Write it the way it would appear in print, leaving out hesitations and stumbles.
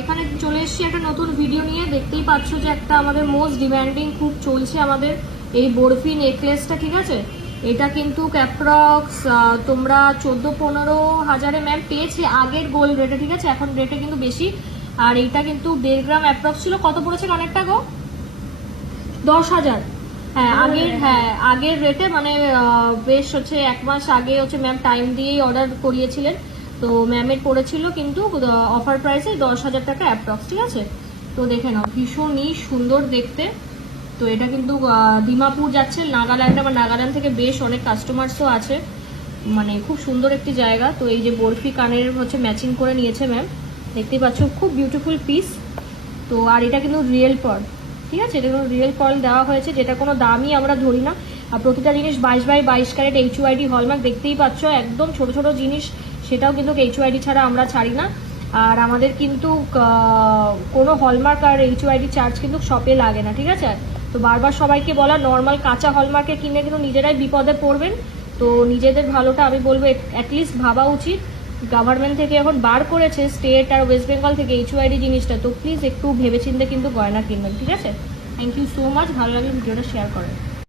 এখানে চলে এসেছি একটা নতুন ভিডিও নিয়ে। দেখতেই পাচ্ছ যে একটা আমাদের মোস্ট ডিমান্ডিং খুব চলছে আমাদের এই বরফি নেকলেসটা, ঠিক আছে। এটা কিন্তু অ্যাপ্রক্স তোমরা 14-15 হাজারে ম্যাম পেয়েছে আগের গোল্ড রেটে, ঠিক আছে। এখন রেটে কিন্তু বেশি। আর এইটা কিন্তু 1.5 গ্রাম অ্যাপ্রক্স ছিল। কত পড়েছে অনেকটা গো? 10,000। আগের রেটে মানে বেশ হচ্ছে 1 মাস আগে হচ্ছে ম্যাম টাইম দিয়েই অর্ডার করিয়েছিলেন। তো ম্যামের পড়েছিল কিন্তু অফার প্রাইসে 10,000 টাকা অ্যাপ্রক্স, ঠিক আছে। তো দেখে নাও, ভীষণই সুন্দর দেখতে। তো এটা কিন্তু দিমাপুর যাচ্ছে, নাগাল্যান্ড। আমার নাগাল্যান্ড থেকে বেশ অনেক কাস্টমার্সও আছে, মানে খুব সুন্দর একটি জায়গা। তো এই যে বরফি কানের হচ্ছে ম্যাচিং করে নিয়েছে ম্যাম, দেখতেই পাচ্ছ, খুব বিউটিফুল পিস। তো আর এটা কিন্তু রিয়েল পার্ল, ঠিক আছে। এটা কিন্তু রিয়েল পার্ল দেওয়া হয়েছে, যেটা কোনো দামই আমরা ধরি না। আর প্রতিটা জিনিস 22x22 ক্যারেট HUID হলমার্ক, দেখতেই পাচ্ছ। একদম ছোট ছোট জিনিস, সেটাও কিন্তু HUID ছাড়া আমরা ছাড়ি না। আর আমাদের কিন্তু কোনো হলমার্ক আর HUID চার্জ কিন্তু শপে লাগে না, ঠিক আছে। তো বারবার সবাইকে বলা, নর্মাল কাঁচা হলমার্কে কিনে কিন্তু নিজেরাই বিপদে পড়বেন। তো নিজেদের ভালোটা আমি বলবো অ্যাটলিস্ট ভাবা উচিত। গভর্নমেন্ট থেকে এখন বার করেছে, স্টেট আর ওয়েস্ট বেঙ্গল থেকে HUID জিনিসটা, তো প্লিজ একটু ভেবেচিন্তে কিন্তু গয়না কিনবেন, ঠিক আছে। Thank you so much. ভালো লাগলে ভিডিওটা শেয়ার করেন।